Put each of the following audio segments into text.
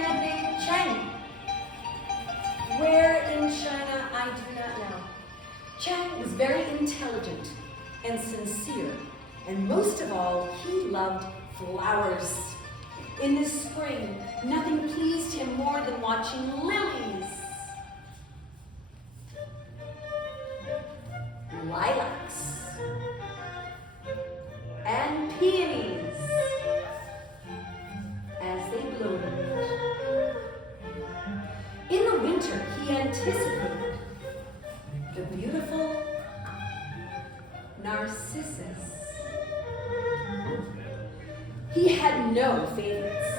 man named Chang. Where in China, I do not know. Chang was very intelligent and sincere, and most of all, he loved flowers. In the spring, nothing pleased him more than watching lilies, lilacs, and peonies as they bloomed. In the winter, he anticipated the beautiful narcissus. He had no favorites,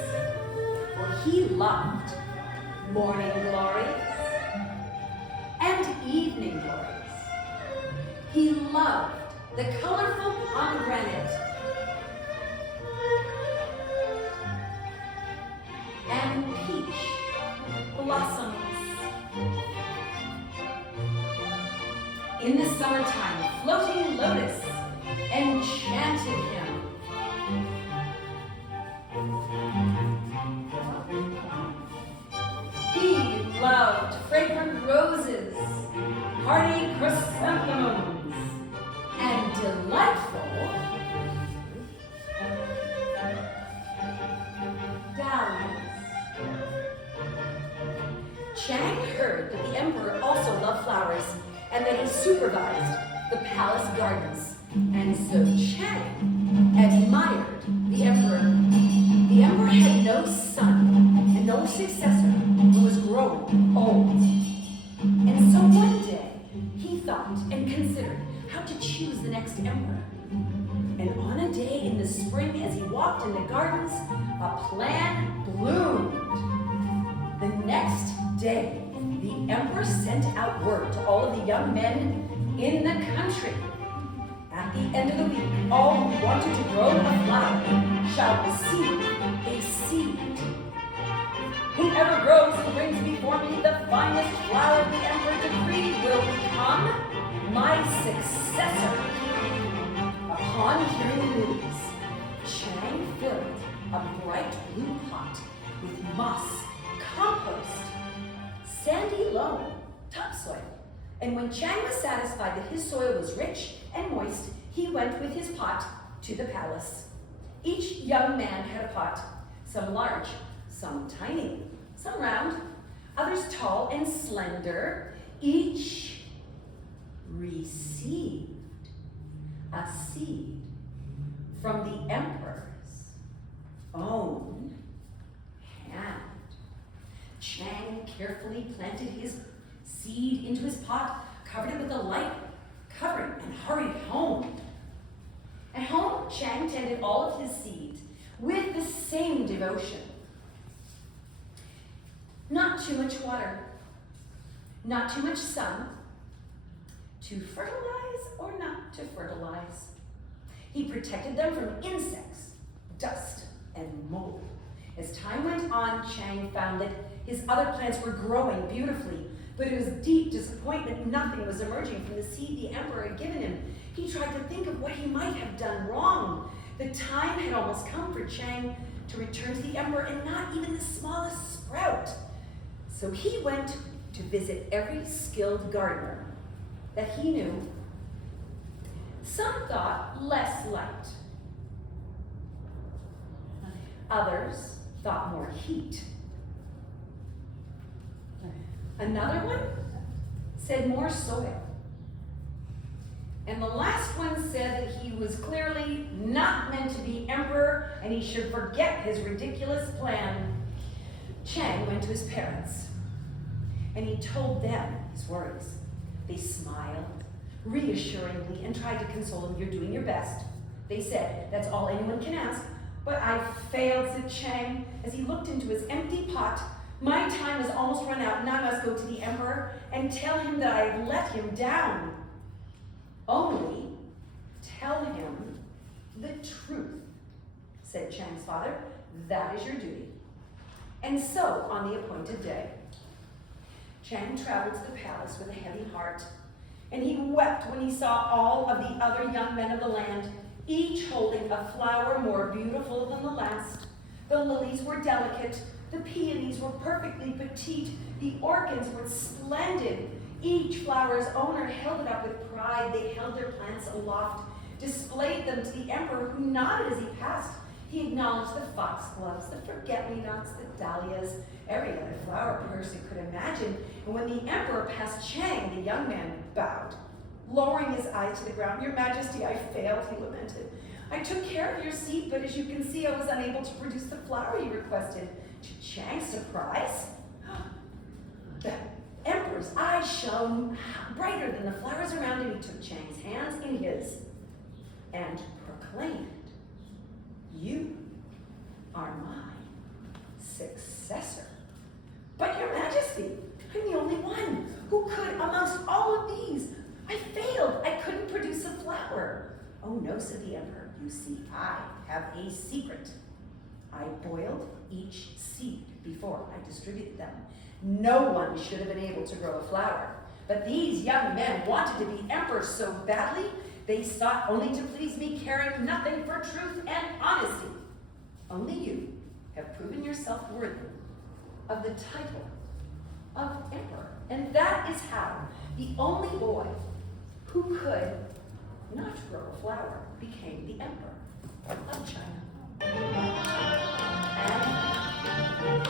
for he loved morning glories and evening glories. He loved the colorful pomegranate and peach blossoms. In the summertime, floating lotus enchanted him. He loved fragrant roses, hardy chrysanthemums, and delightful dahlias. Chang heard that the emperor also loved flowers and that he supervised the palace gardens. And so Chang admired the emperor. The emperor had no son and no successor who was growing old. And so one day he thought and considered how to choose the next emperor. And on a day in the spring, as he walked in the gardens, a plan bloomed. The next day, the emperor sent out word to all of the young men in the country. At the end of the week, all who wanted to grow a flower shall receive a seed. Whoever grows and brings before me the finest flower the emperor decreed will become my successor. Upon hearing the news, Chang filled a bright blue pot with moss, compost, sandy loam, topsoil. And when Chang was satisfied that his soil was rich and moist, he went with his pot to the palace. Each young man had a pot, some large, some tiny, some round, others tall and slender. Each received a seed from the emperor's own hand. Chang carefully planted his seed into his pot, covered it with a light covering, and hurried home. At home, Chang tended all of his seed with the same devotion. Not too much water, not too much sun, to fertilize or not to fertilize. He protected them from insects, dust, and mold. As time went on, Chang found that his other plants were growing beautifully, but it was deep disappointment. Nothing was emerging from the seed the emperor had given him. He tried to think of what he might have done wrong. The time had almost come for Chang to return to the emperor, and not even the smallest sprout. So he went to visit every skilled gardener that he knew. Some thought less light. Others thought more heat. Another one said more soil. And the last one said that he was clearly not meant to be emperor and he should forget his ridiculous plan. Chang went to his parents and he told them his worries. They smiled reassuringly and tried to console him. You're doing your best. They said, that's all anyone can ask. But I've failed, said Chang, as he looked into his empty pot. My time has almost run out, and I must go to the emperor and tell him that I have let him down. Only tell him the truth, said Chang's father. That is your duty. And so, on the appointed day, Chang traveled to the palace with a heavy heart, and he wept when he saw all of the other young men of the land, each holding a flower more beautiful than the last. The lilies were delicate, The peonies were perfectly petite. The orchids were splendid. Each flower's owner held it up with pride. They held their plants aloft, displayed them to the emperor, who nodded as he passed. He acknowledged the foxgloves, the forget-me-nots, the dahlias, every other flower person could imagine. And when the emperor passed Chang, the young man bowed, lowering his eyes to the ground. Your Majesty, I failed, he lamented. I took care of your seat, but as you can see, I was unable to produce the flower you requested. To Chang's surprise, the emperor's eyes shone brighter than the flowers around him. He took Chang's hands in his and proclaimed, "You are my successor." "But your Majesty, I'm the only one who could amongst all of these. I failed. I couldn't produce a flower." "Oh no," said the emperor. "You see, I have a secret. I boiled each seed before I distributed them. No one should have been able to grow a flower. But these young men wanted to be emperors so badly, they sought only to please me, caring nothing for truth and honesty. Only you have proven yourself worthy of the title of emperor." And that is how the only boy who could not grow a flower became the emperor of China. And